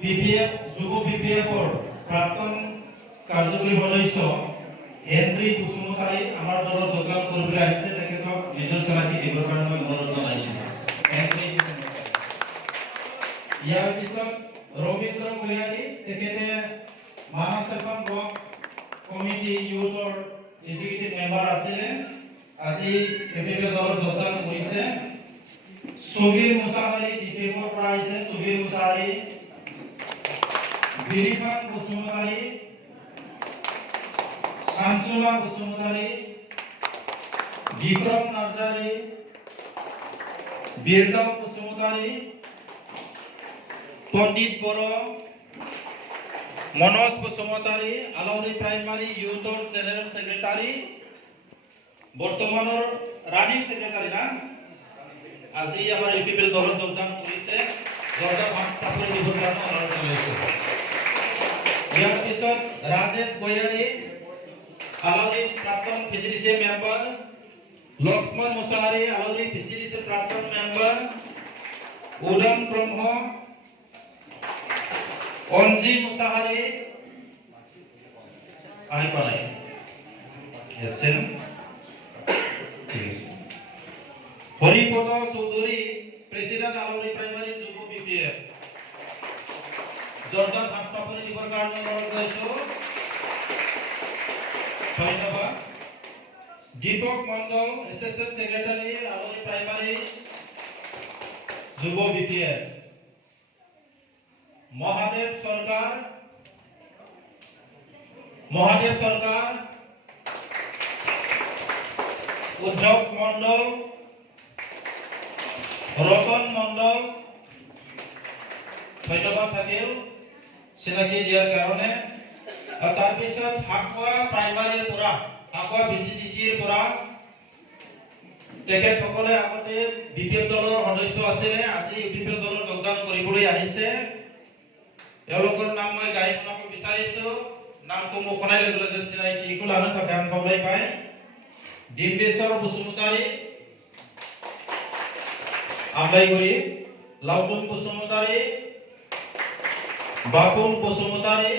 BPF যুব বিপিএফৰ প্ৰাক্তন কাৰ্যকৰী সদস্য হেনৰি বসুমতাৰী আমাৰ দলত যোগদান কৰিবলৈ আহিছে। তেখেতক নিজৰ চিনাকি দিবৰ কাৰণে মই অনুৰোধ জনাইছোঁ। ইয়াৰ পিছত ৰবীন্দ্ৰ গোয়াৰী, তেখেতে মানৱ চেতন ব্লক কমিটি ইউথৰ এক্সিকিউটিভ মেম্বাৰ আছিলে, আজি তেখেতে দলত যোগদান কৰিছে। ছবিৰ মুছাহাৰী বিপিএফৰ পৰা আহিছে, ছবিৰ মুছাহাৰী। বিৰিফান বসুমতাৰী, শামসুলা বসুমতাৰী, বিক্ৰম নাৰ্জাৰী, বীৰদাও বসুমতাৰী, পণ্ডিত Bodo, Manoj Basumatary, আলৌৰী primary ইউথৰ general secretary, বৰ্তমানৰ ৰানিং সেক্ৰেটাৰী না, আজি আমাৰ ইউপিপিএল দলত যোগদান কৰিছে। যোগদান চাপৰি দিবৰ কাৰণে অনুৰোধ জনাইছোঁ। ইয়াৰ পিছত ৰাজেশ গোয়াৰী, আলৌৰী প্ৰাক্তন পিচিডিচি মেম্বাৰ, লক্ষ্মণ মুছাহাৰী, আলৌৰী পিচিডিচি প্ৰাক্তন মেম্বাৰ, উদম ব্ৰহ্ম, অঞ্জি মুছাহাৰী আহি পোৱা নাই, হৰিপদ চৌধুৰী, প্ৰেচিডেণ্ট আলৌৰী প্ৰাইমাৰী যুৱ বিপিএফ। যোগদান চাপৰি দিবৰ কাৰণে অনুৰোধ কৰিছোঁ। ধন্যবাদ। দীপক মণ্ডল, এছিষ্টেণ্ট ছেক্ৰেটাৰী আলৌৰী প্ৰাইমাৰী যুৱ বিপিএফ। মহাদেৱ সৰকাৰ, উদ্ধৱ মণ্ডল, ৰতন মণ্ডল, ধন্যবাদ থাকিল চিনাকি দিয়াৰ কাৰণে। তাৰপিছত হাকুৱা প্ৰাইমাৰীৰ পৰা, হাকুৱা বিচিডিচিৰ পৰা তেখেতসকলে আগতে বিপিএফ দলৰ সদস্য আছিলে, আজি ইউপিপিএল দলত যোগদান কৰিবলৈ আহিছে। এওঁলোকৰ নাম মই গাই শুনাব বিচাৰিছোঁ। নামটো মোক শুনাই লগে লগে চিনাই ঠিক হ'ল, আৰু গান গাবলৈ পায়। ডিম্বেশ্বৰ বসুমতাৰী, আমলাইগুৰি, লাউটুন বসুমতাৰী, বাপুন বসুমতাৰী,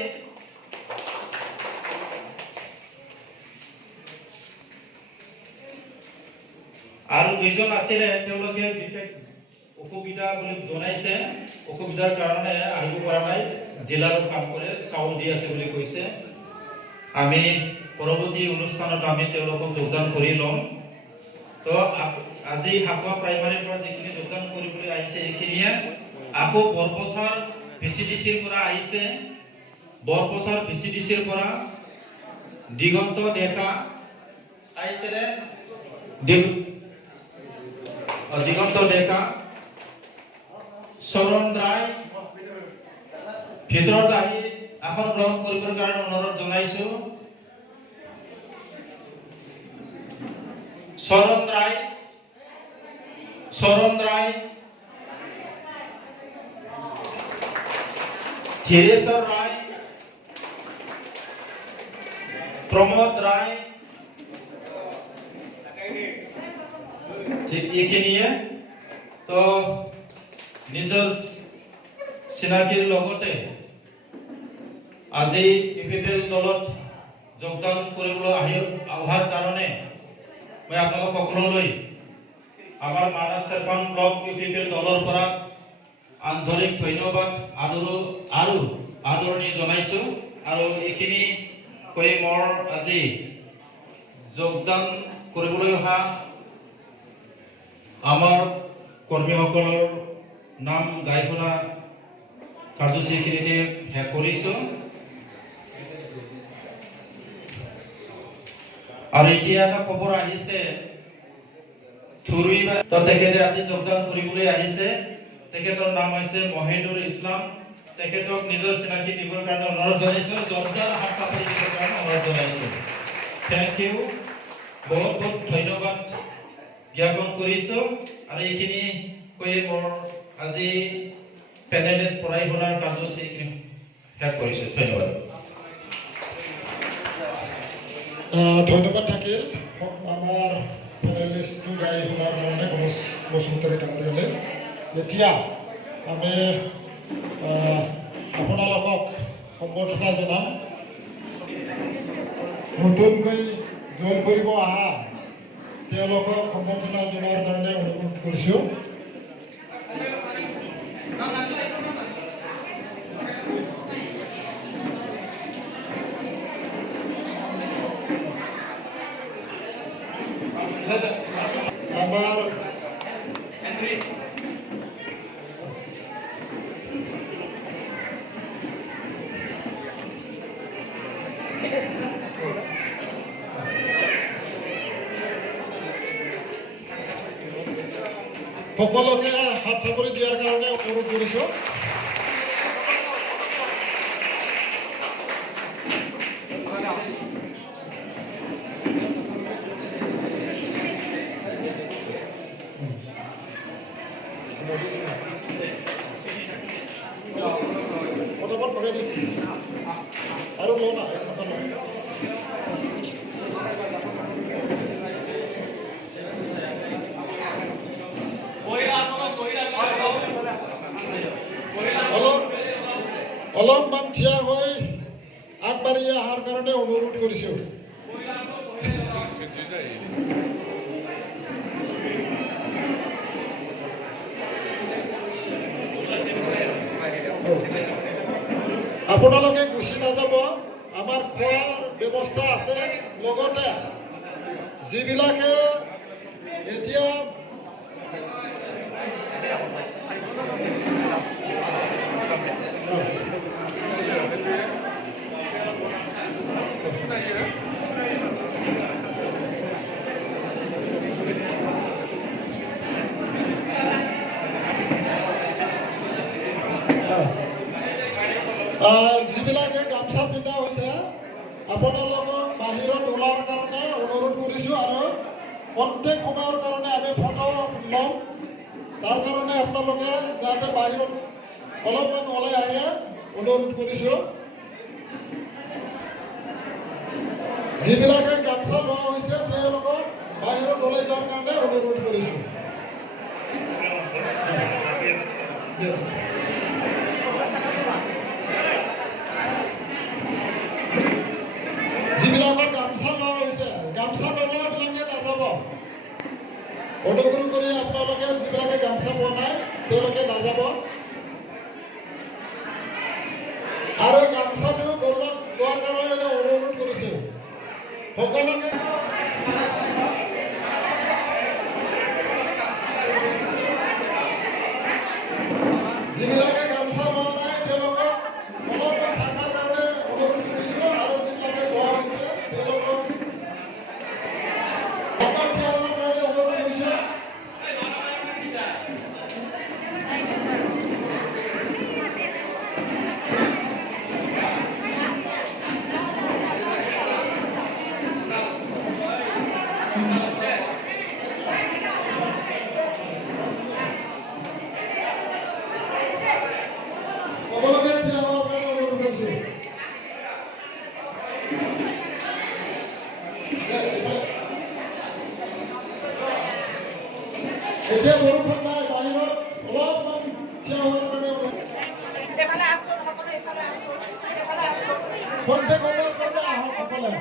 আৰু দুইজন আছিলে, তেওঁলোকে বিশেষ অসুবিধা বুলি জনাইছে, অসুবিধাৰ কাৰণে আহিব পৰা নাই, জিলাৰত কাম কৰে, চাউল দি আছে বুলি কৈছে। আমি পৰৱৰ্তী অনুষ্ঠানত আমি তেওঁলোকক যোগদান কৰি ল'ম। তো আজি হাকুৱা প্ৰাইমাৰীৰ পৰা যিখিনি যোগদান কৰিবলৈ আহিছে এইখিনিয়ে। আকৌ বৰপথাৰ ভিচিডিচিৰ পৰা আহিছে, বৰপথাৰ ভিচিডিচিৰ পৰা দিগন্ত ডেকা আহিছে, দিগন্ত ডেকা, চৰণ ৰায় ভিতৰত আহি আসন গ্ৰহণ কৰিবৰ কাৰণে অনুৰোধ জনাইছোঁ। চৰণ ৰায়, ধীৰেশ্বৰ ৰায়, প্ৰমোদ ৰায়, এইখিনিয়ে। তো নিজৰ চিনাকিৰ লগতে আজি ইউপিপিএল দলত যোগদান কৰিবলৈ অহাৰ কাৰণে মই আপোনালোক সকলোলৈ আমাৰ মানৱ চেতন ব্লক ইউপিপিএল দলৰ পৰা আন্তৰিক ধন্যবাদ আৰু আদৰণি জনাইছোঁ। আৰু এইখিনি কৈ মোৰ আজি যোগদান কৰিবলৈ অহা আমাৰ কৰ্মীসকলৰ নাম গাই শুনা কাৰ্যসূচীখিনিতে শেষ কৰিছোঁ। আৰু এতিয়া এটা খবৰ আহিছে, তেখেতে আজি যোগদান কৰিবলৈ আহিছে। তেখেতৰ নাম হৈছে মহিদুল ইছলাম। তেখেতক নিজৰ চিনাকি দিবৰ কাৰণে অনুৰোধ জনাইছোঁ। যোগদান হাততালি দিবৰ কাৰণে অনুৰোধ জনাইছোঁ। থেংক ইউ, বহুত বহুত ধন্যবাদ জ্ঞাপন কৰিছোঁ। আৰু এইখিনি কৈ মোৰ আজি পেনেলিষ্ট পঢ়াই শুনাৰ কাৰ্যসূচী শেষ কৰিছোঁ। ধন্যবাদ। ধন্যবাদ থাকিল আমাৰ পেনেলিষ্টটো গাই শুনাৰ কাৰণে মনোজ বসুমতাৰী ডাঙৰীয়ালৈ। এতিয়া আমি সম্বৰ্ধনা জনাম। নতুনকৈ জইন কৰিব অহা তেওঁলোকক সম্বৰ্ধনা জনোৱাৰ কাৰণে অনুৰোধ কৰিছোঁ। আমাৰ সকলোকে হাত চাপৰি দিয়াৰ কাৰণে অনুৰোধ কৰিছোঁ। পটাপট পঠাই দিম আৰু লওঁ না অলপমান থিয় হৈ আগবাঢ়ি অহাৰ কাৰণে অনুৰোধ কৰিছোঁ। আপোনালোকে গুচি নাযাব, আমাৰ খোৱাৰ ব্যৱস্থা আছে। লগতে যিবিলাকে এতিয়া যিবিলাকে গামছা পিন্ধা হৈছে আপোনালোকক বাহিৰত ওলোৱাৰ কাৰণে অনুৰোধ কৰিছোঁ আৰু প্ৰত্যেক সময়ৰ কাৰণে আমি ফটো ল'ম। তাৰ কাৰণে আপোনালোকে যাতে বাহিৰত অলপমান ওলাই আহে অনুৰোধ কৰিছোঁ। যিবিলাকে গামছা লোৱা হৈছে তেওঁলোকক বাহিৰত ওলাই যোৱাৰ কাৰণে অনুৰোধ কৰিছোঁ। যিবিলাকৰ গামছা লোৱা হৈছে গামছা নোলোৱাবিলাকে নাযাব। অনুগ্ৰহ কৰি আপোনালোকে যিবিলাকে গামছা পোৱা নাই তেওঁলোকে নাযাব। আৰু গামছাটো লোৱাৰ কাৰণে অনুৰোধ কৰিছোঁ সকলোকে। যিবিলাকে গামছা লোৱা নাই তেওঁলোকক অলপমান থকাৰ কাৰণে অনুৰোধ কৰিছোঁ আৰু যিবিলাকে লোৱা হৈছে তেওঁলোকক থিয় হোৱাৰ কাৰণে অনুৰোধ কৰিছোঁ। সকলোকে থিয় হোৱাৰ কাৰণে অনুৰোধ কৰিছোঁ। এতিয়া বৰষুণ নাই, বাহিৰত অলপমান থিয় হোৱাৰ কাৰণে খন্তেক সময়ৰ কাৰণে আহক সকলে।